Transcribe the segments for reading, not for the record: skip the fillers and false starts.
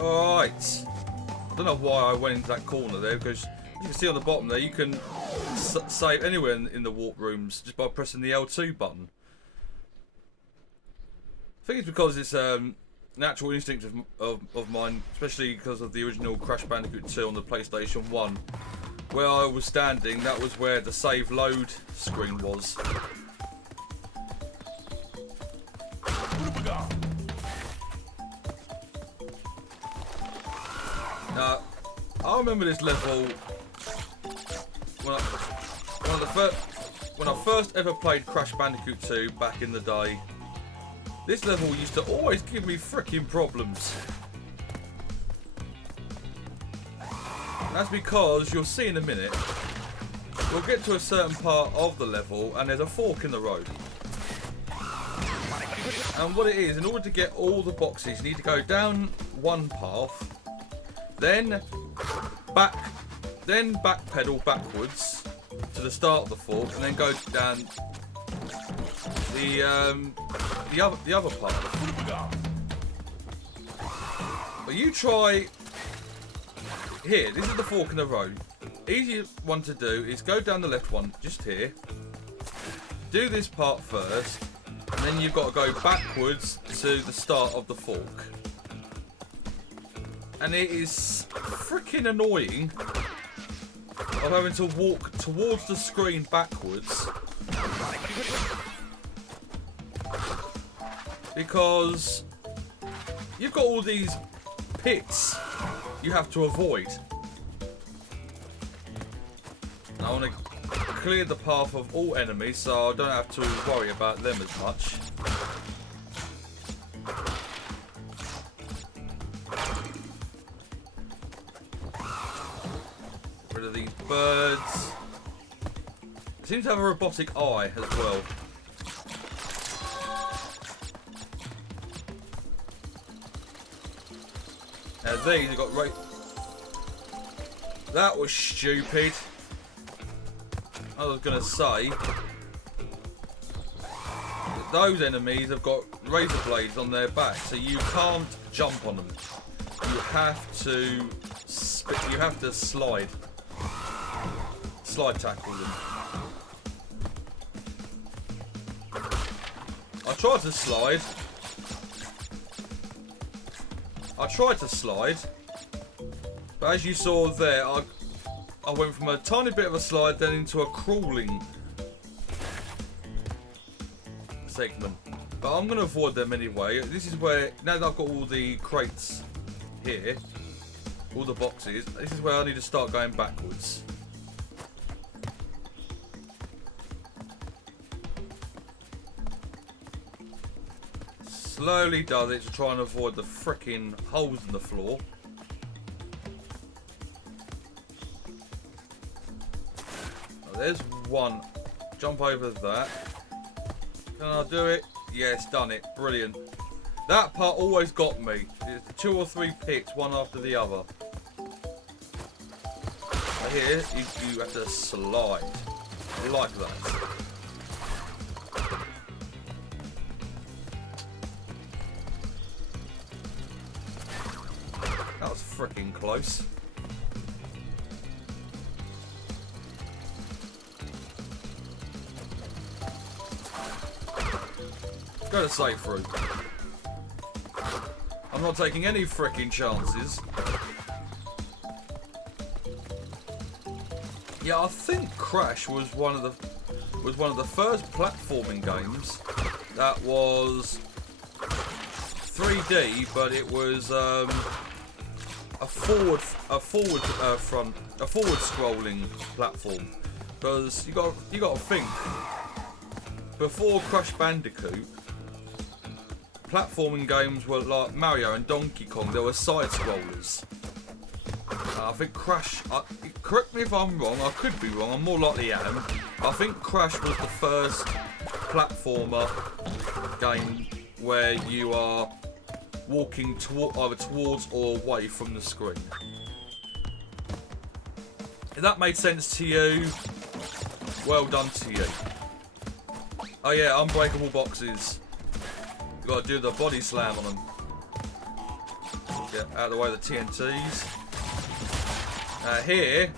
Alright. I don't know why I went into that corner there, because you can see on the bottom there, you can save anywhere in the warp rooms just by pressing the L2 button. I think it's because it's natural instinct of mine, especially because of the original Crash Bandicoot 2 on the PlayStation 1. Where I was standing, that was where the save load screen was. Now, I remember this level when I first ever played Crash Bandicoot 2 back in the day. This level used to always give me freaking problems. That's because, you'll see in a minute, we'll get to a certain part of the level and there's a fork in the road. And what it is, in order to get all the boxes, you need to go down one path, then backpedal backwards to the start of the fork, and then go down the other part. But you try here. This is the fork in the road. Easy one to do is go down the left one, just here. Do this part first, and then you've got to go backwards to the start of the fork. And it is freaking annoying of having to walk towards the screen backwards, because you've got all these pits you have to avoid. I want to clear the path of all enemies so I don't have to worry about them as much. Rid of these birds. It seems to have a robotic eye as well. Now these have got right. That was stupid. I was gonna say that those enemies have got razor blades on their back, so you can't jump on them. You have to slide tackle them. I tried to slide, but as you saw there, I went from a tiny bit of a slide then into a crawling segment. But I'm going to avoid them anyway. This is where, now that I've got all the crates here, all the boxes, this is where I need to start going backwards. Slowly does it to try and avoid the frickin' holes in the floor. Oh, there's one. Jump over that. Can I do it? Yes, done it. Brilliant. That part always got me. It's 2 or 3 pits, one after the other. Here, you have to slide. Like that. That was freaking close. Go to safe through. I'm not taking any freaking chances. Yeah, I think Crash was one of the first platforming games that was 3D, but it was a forward scrolling platform. Because you got to think, before Crash Bandicoot, platforming games were like Mario and Donkey Kong. There were side scrollers. I think Crash, correct me if I'm wrong, I could be wrong, I'm more likely am. I think Crash was the first platformer game where you are walking either towards or away from the screen. If that made sense to you, well done to you. Oh yeah, unbreakable boxes. You gotta do the body slam on them. Get out of the way of the TNTs. Here,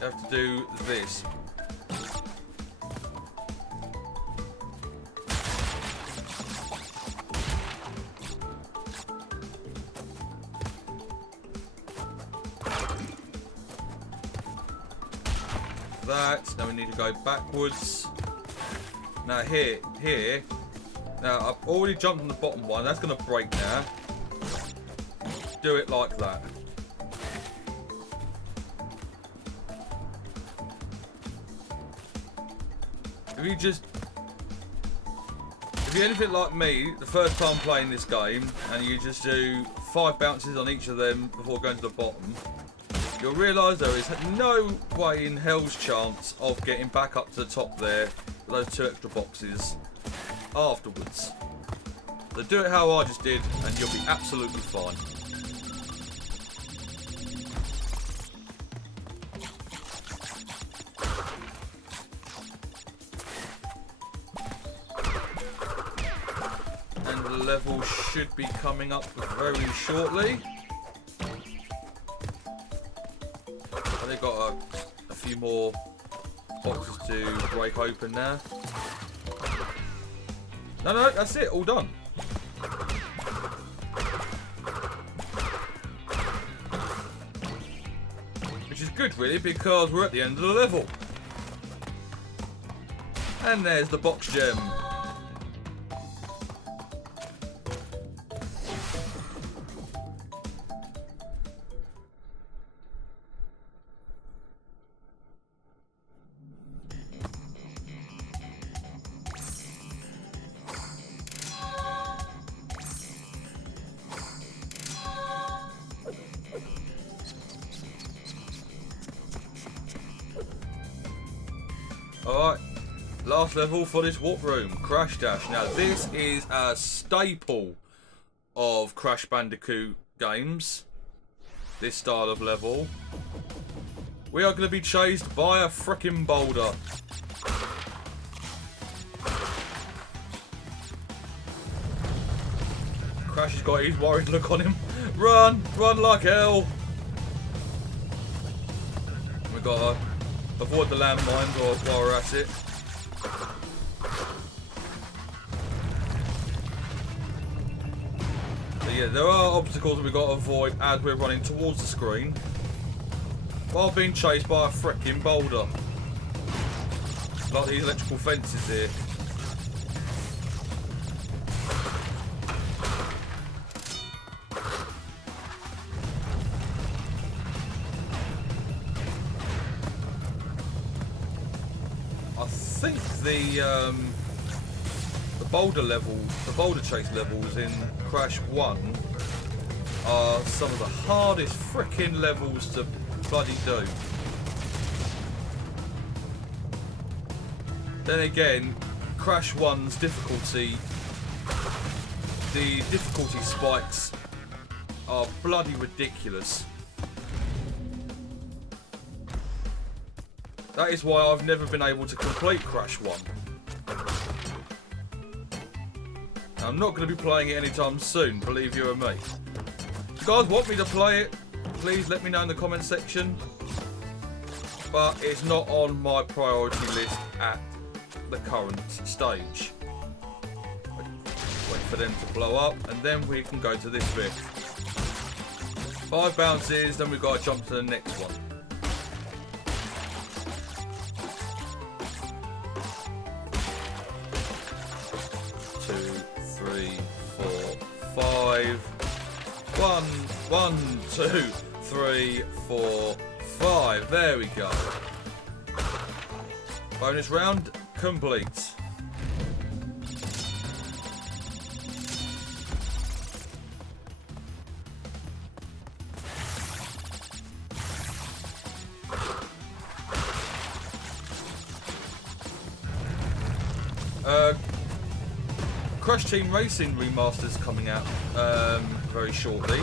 you have to do this. That. Now we need to go backwards. Now here. Now I've already jumped on the bottom one. That's going to break now. Do it like that. If you're anything like me, the first time playing this game, and you just do 5 bounces on each of them before going to the bottom, you'll realise there is no way in hell's chance of getting back up to the top there with those 2 extra boxes afterwards. So do it how I just did and you'll be absolutely fine. And the level should be coming up very shortly. They've got a few more boxes to break open now. No, that's it, all done. Which is good really, because we're at the end of the level. And there's the box gem. Alright, last level for this warp room, Crash Dash. Now this is a staple of Crash Bandicoot games, this style of level. We are going to be chased by a frickin' boulder. Crash has got his worried look on him. Run like hell. We got to avoid the landmines while we're at it. So yeah, there are obstacles that we've got to avoid as we're running towards the screen while being chased by a frickin' boulder. Like these electrical fences here. I think the boulder chase levels in Crash 1 are some of the hardest frickin' levels to bloody do. Then again, Crash 1's difficulty, the difficulty spikes are bloody ridiculous. That is why I've never been able to complete Crash 1. I'm not going to be playing it anytime soon, believe you and me. If you guys want me to play it, please let me know in the comment section. But it's not on my priority list at the current stage. Wait for them to blow up and then we can go to this bit. 5 bounces, then we've got to jump to the next one. 1, 2, 3, 4, 5. There we go. Bonus round complete. Crash Team Racing Remaster's coming out very shortly.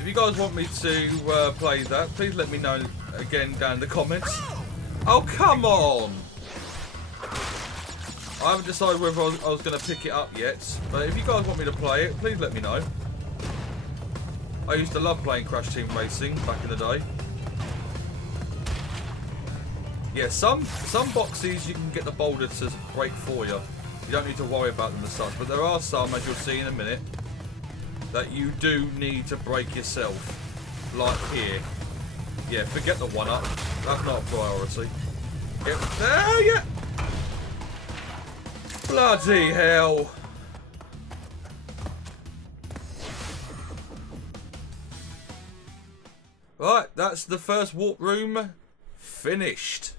If you guys want me to play that, please let me know again down in the comments. Oh, come on! I haven't decided whether I was going to pick it up yet, but if you guys want me to play it, please let me know. I used to love playing Crash Team Racing back in the day. Yeah, some boxes you can get the boulder to break for you. You don't need to worry about them as such, but there are some, as you'll see in a minute, that you do need to break yourself. Like here. Yeah, forget the one-up. That's not a priority. Yeah. Bloody hell. Right, that's the first warp room finished.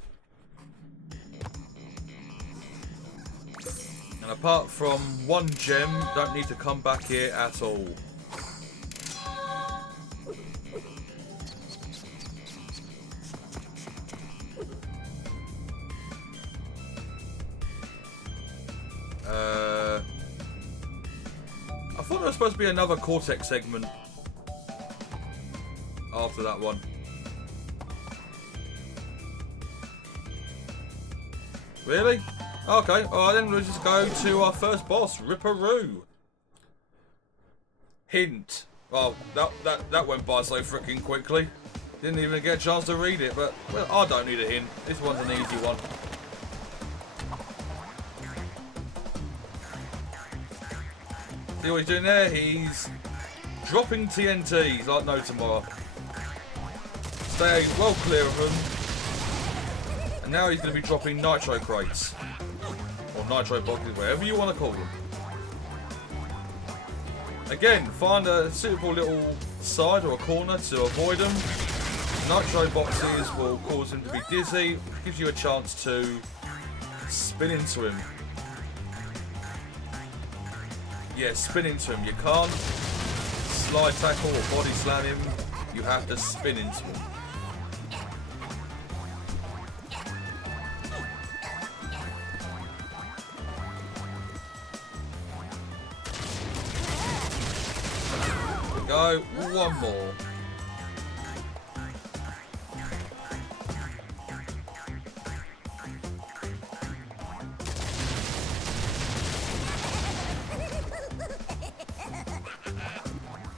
And apart from one gem, don't need to come back here at all. I thought there was supposed to be another Cortex segment after that one. Really? Okay, alright then, we'll just go to our first boss, Ripperoo. Hint. Well, that went by so freaking quickly. Didn't even get a chance to read it, but well, I don't need a hint. This one's an easy one. See what he's doing there? He's dropping TNTs like no tomorrow. Stay well clear of them. And now he's going to be dropping nitro crates. Or nitro boxes, whatever you want to call them. Again, find a suitable little side or a corner to avoid them. Nitro boxes will cause him to be dizzy. Gives you a chance to spin into him. Yeah, spin into him. You can't slide tackle or body slam him. You have to spin into him. Go, one more.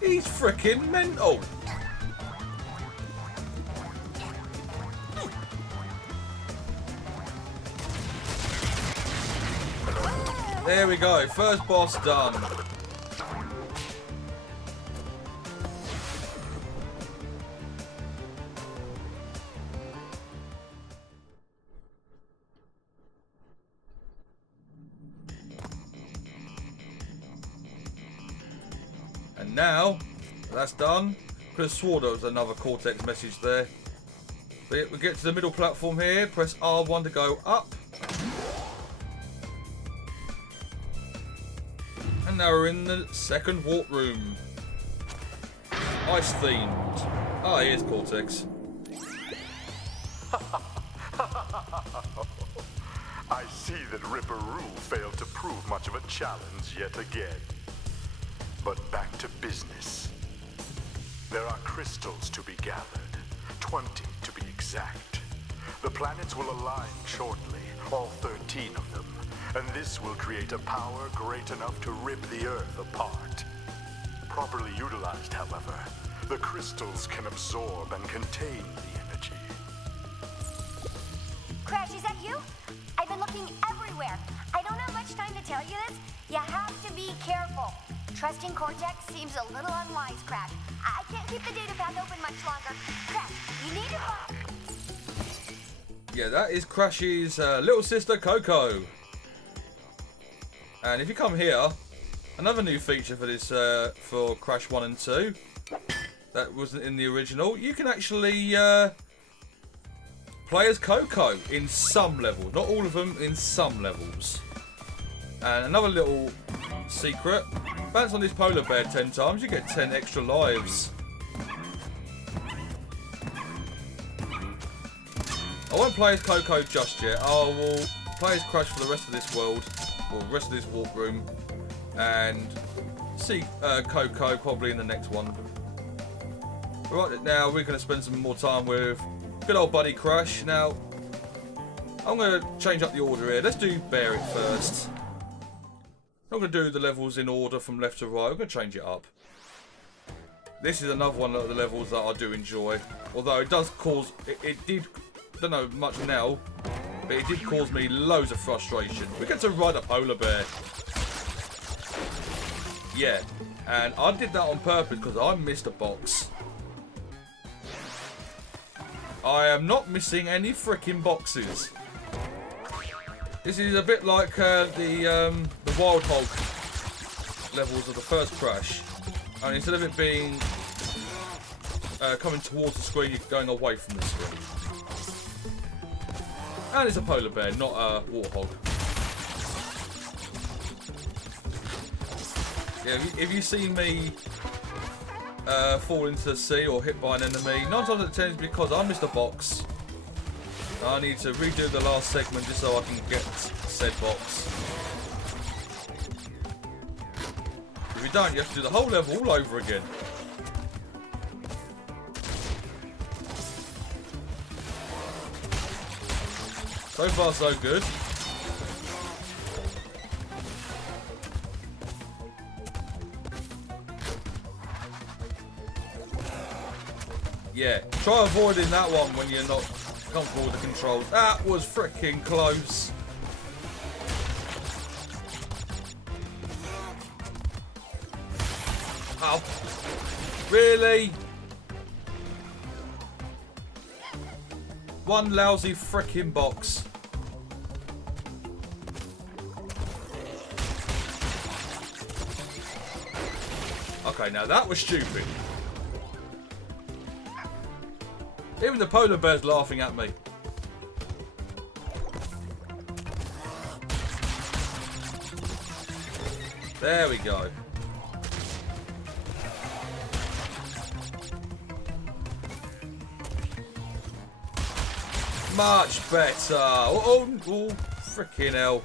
He's freaking mental. There we go, first boss done. And now, that's done. Could have swore there was another Cortex message there. But yeah, we get to the middle platform here. Press R1 to go up. And now we're in the second warp room. Ice themed. Ah, here's Cortex. I see that Ripperoo failed to prove much of a challenge yet again. But back to business. There are crystals to be gathered, 20 to be exact. The planets will align shortly, all 13 of them, and this will create a power great enough to rip the Earth apart. Properly utilized, however, the crystals can absorb and contain the energy. Crash, is that you? I've been looking everywhere. I don't have much time to tell you this. You have to be careful. Trusting Cortex seems a little unwise, Crash. I can't keep the data path open much longer. Crash, you need to find... Yeah, that is Crash's little sister, Coco. And if you come here, another new feature for this, for Crash 1 and 2, that wasn't in the original, you can actually play as Coco in some levels. Not all of them, in some levels. And another little secret, bounce on this polar bear 10 times, you get 10 extra lives. I won't play as Coco just yet. I will play as Crash for the rest of this world, or the rest of this warp room, and see Coco probably in the next one. Right now, we're going to spend some more time with good old buddy Crash. Now, I'm going to change up the order here. Let's do Bear It first. I'm going to do the levels in order from left to right. I'm going to change it up. This is another one of the levels that I do enjoy. Although it does cause... It did... I don't know much now. But it did cause me loads of frustration. We get to ride a polar bear. Yeah. And I did that on purpose because I missed a box. I am not missing any freaking boxes. This is a bit like the Wild Hog levels of the first Crash. And instead of it being coming towards the screen, you're going away from the screen. And it's a polar bear, not a warthog. Yeah, if you see me fall into the sea or hit by an enemy, 9 times out of 10 is because I missed a box. I need to redo the last segment just so I can get said box. If you don't, you have to do the whole level all over again. So far, so good. Yeah, try avoiding that one when you're not comfortable with the controls. That was freaking close. Ow. Really? One lousy freaking box. Okay, now that was stupid. Even the polar bear's laughing at me. There we go. Much better. Oh, freaking hell.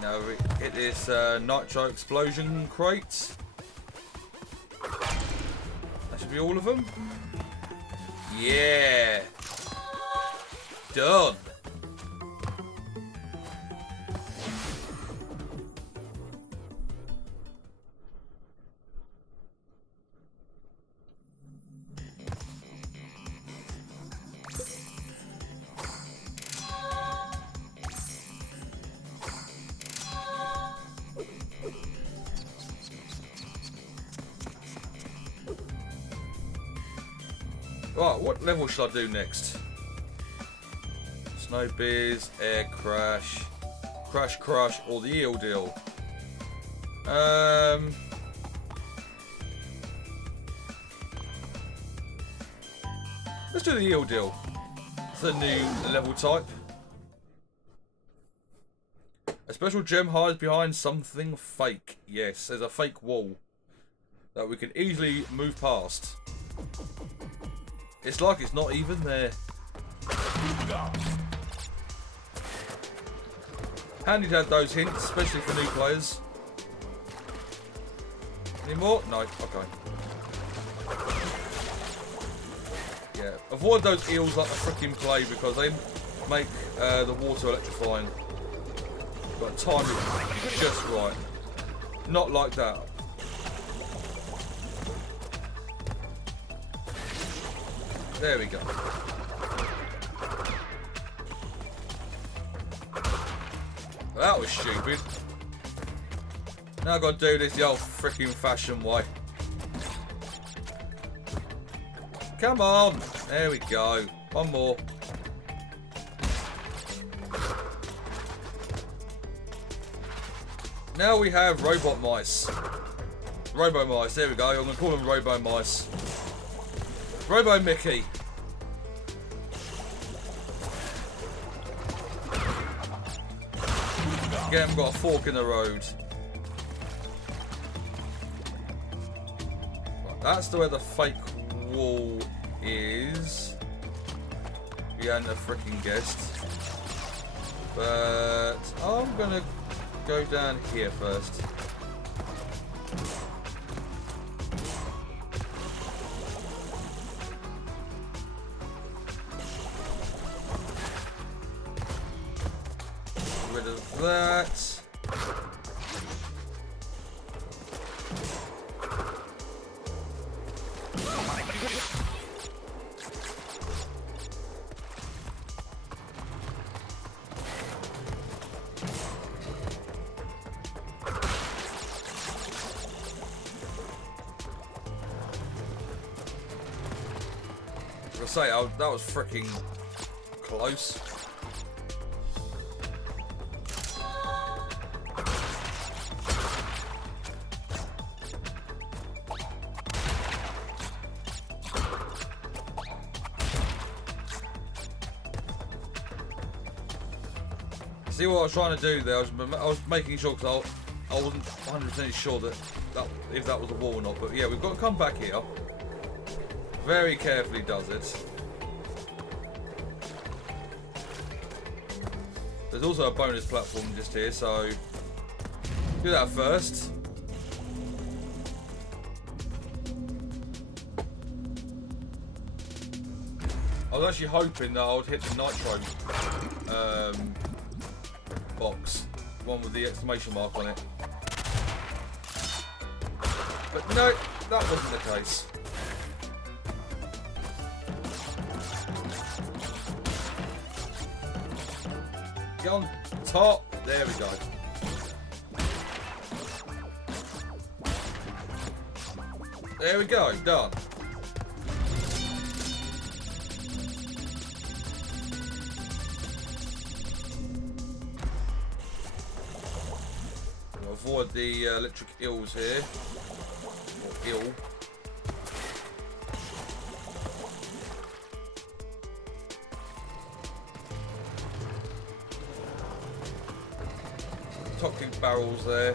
Now we hit this nitro explosion crate. That should be all of them. Yeah. Done. Right, what level should I do next? Snow Biz, Air Crash, Crash Crush, or the Eel Deal? Let's do the Eel Deal. It's a new level type. A special gem hides behind something fake. Yes, there's a fake wall that we can easily move past. It's like it's not even there. Handy to have those hints, especially for new players. Any more? No. Okay. Yeah. Avoid those eels like the freaking plague because they make the water electrifying. Got to time it just right. Not like that. There we go. That was stupid. Now I've got to do this the old freaking fashioned way. Come on. There we go. One more. Now we have robot mice. Robo mice. There we go. I'm going to call them robo mice. Robo Mickey. Again, we've got a fork in the road. Right, that's where the fake wall is. You hadn't have freaking guessed. But I'm gonna go down here first. that. That was freaking close. See what I was trying to do there? I was making sure because I wasn't 100% sure that if that was a wall or not. But yeah, we've got to come back here. Very carefully does it. There's also a bonus platform just here, so do that first. I was actually hoping that I would hit the nitro box, one with the exclamation mark on it. But no, that wasn't the case. Get on top. There we go. There we go. Done. Avoid the electric eels here. Or eel. Toxic barrels there.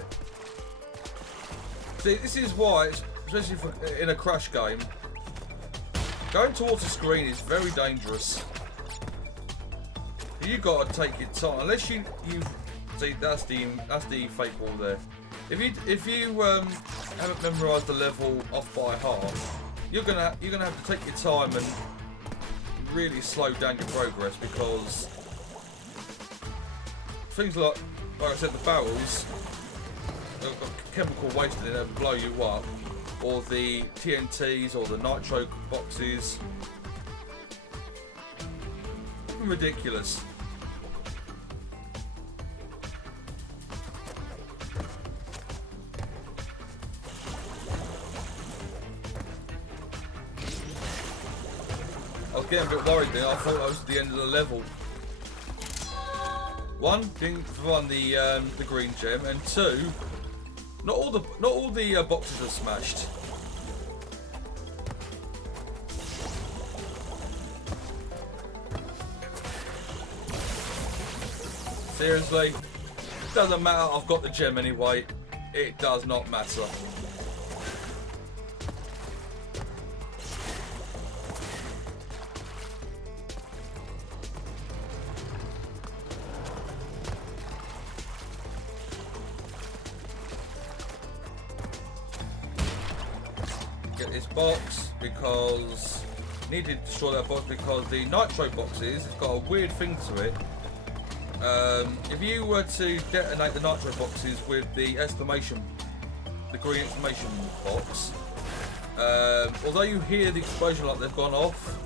See, this is why, especially in a crash game, going towards the screen is very dangerous. You've got to take your time, unless you see that's the fake wall there. If you haven't memorised the level off by half, you're gonna have to take your time and really slow down your progress, because things like I said, the barrels have got chemical waste in it that blow you up, or the TNTs or the nitro boxes. Ridiculous. I was getting a bit worried there. I thought I was at the end of the level. One, didn't find the green gem, and two, not all the boxes are smashed. Seriously, doesn't matter. I've got the gem anyway. It does not matter. Get this box because need to destroy that box because the nitro boxes, it's got a weird thing to it. If you were to detonate the nitro boxes with the green exclamation box, although you hear the explosion like they've gone off,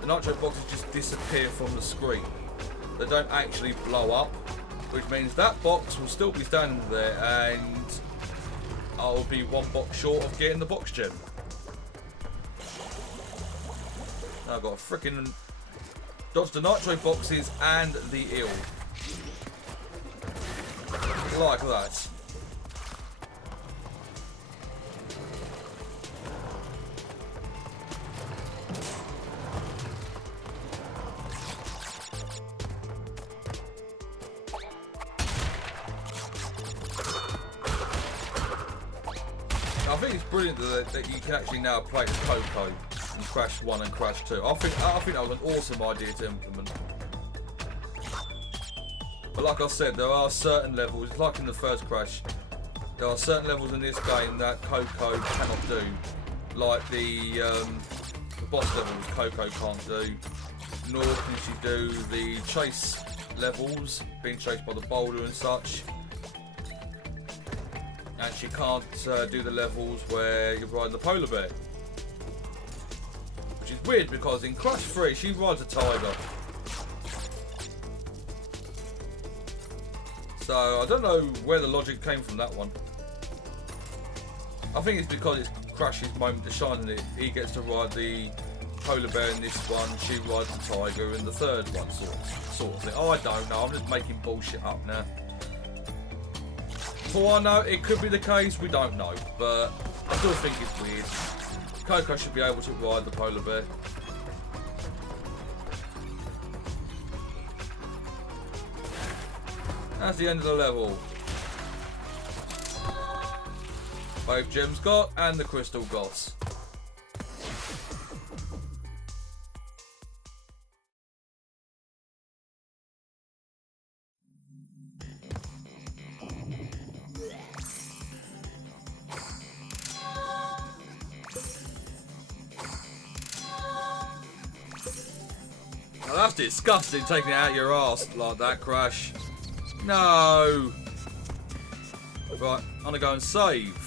the nitro boxes just disappear from the screen. They don't actually blow up, which means that box will still be standing there, and I'll be one box short of getting the box gem. Now I've got a freaking dodge the nitro boxes and the eel. Like that. I think it's brilliant that you can actually now play as Coco in Crash 1 and Crash 2. I think that was an awesome idea to implement. But like I said, there are certain levels, like in the first Crash, there are certain levels in this game that Coco cannot do. Like the boss levels Coco can't do, nor can she do the chase levels, being chased by the boulder and such. And she can't do the levels where you're riding the polar bear. Which is weird because in Crush 3 she rides a tiger. So I don't know where the logic came from that one. I think it's because it's Crush's moment to shine and he gets to ride the polar bear in this one, she rides the tiger in the third one, sort of thing. Oh, I don't know, I'm just making bullshit up now. For all I know, it could be the case, we don't know, but I still think it's weird. Coco should be able to ride the polar bear. That's the end of the level. Both gems got and the crystal got. Oh, that's disgusting, taking it out your arse like that, Crash. No! Right, I'm gonna go and save.